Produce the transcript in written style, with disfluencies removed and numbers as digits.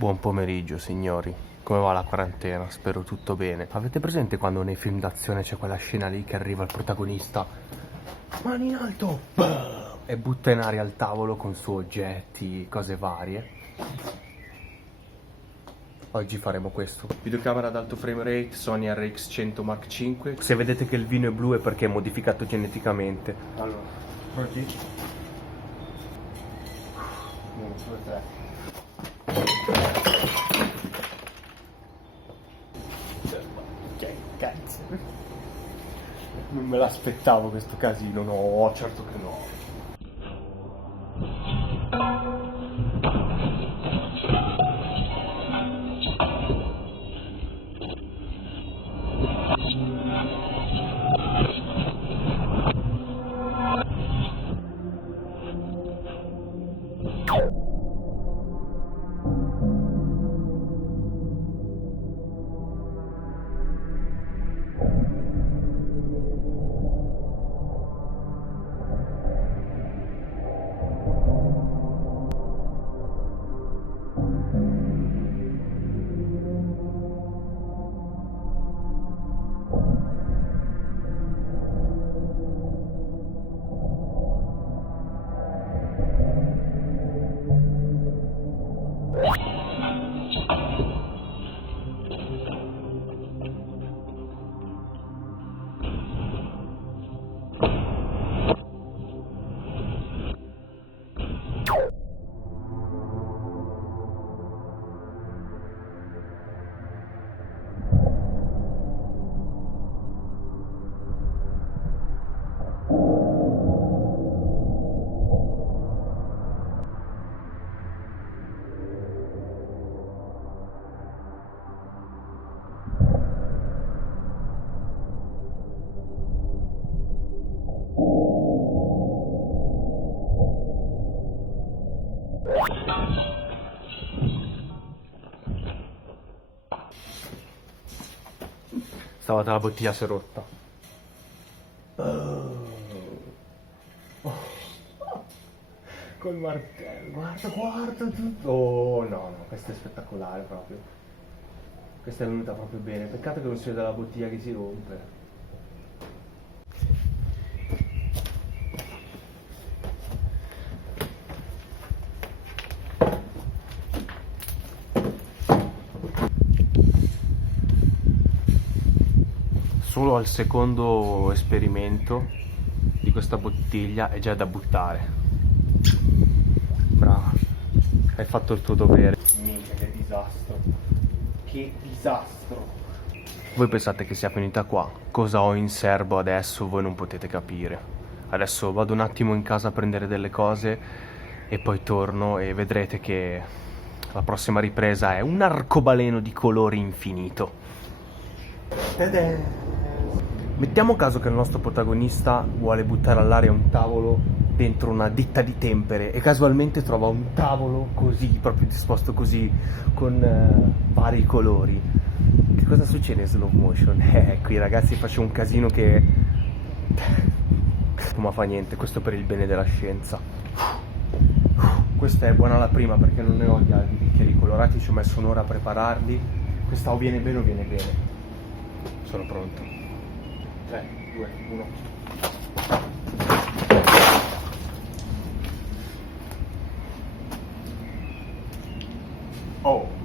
Buon pomeriggio signori, come va la quarantena? Spero tutto bene. Avete presente quando nei film d'azione c'è quella scena lì che arriva il protagonista, mani in alto, e butta in aria il tavolo con suoi oggetti, cose varie? Oggi faremo questo. Videocamera ad alto frame rate, Sony RX100 Mark V. Se vedete che il vino è blu è perché è modificato geneticamente. Allora, pronti? 1, 2, 3. Che cazzo, non me l'aspettavo questo casino. No, certo che no. Stavolta la bottiglia si è rotta. Col martello, guarda tutto. Oh no, questa è spettacolare proprio. Questa è venuta proprio bene. Peccato che non si veda la bottiglia che si rompe. Solo al secondo esperimento di questa bottiglia è già da buttare. Brava, hai fatto il tuo dovere. Minchia, che disastro. Che disastro. Voi pensate che sia finita qua? Cosa ho in serbo adesso voi non potete capire. Adesso vado un attimo in casa a prendere delle cose e poi torno e vedrete che la prossima ripresa è un arcobaleno di colori infinito. Mettiamo caso che il nostro protagonista vuole buttare all'aria un tavolo dentro una ditta di tempere e casualmente trova un tavolo così, proprio disposto così, con vari colori. Che cosa succede in slow motion? Qui ragazzi faccio un casino che... ma fa niente, questo è per il bene della scienza. Questa è buona la prima perché non ne ho gli altri bicchieri colorati, ci ho messo un'ora a prepararli. Questa o viene bene o viene bene. Sono pronto. 3, 2, 1. Oh!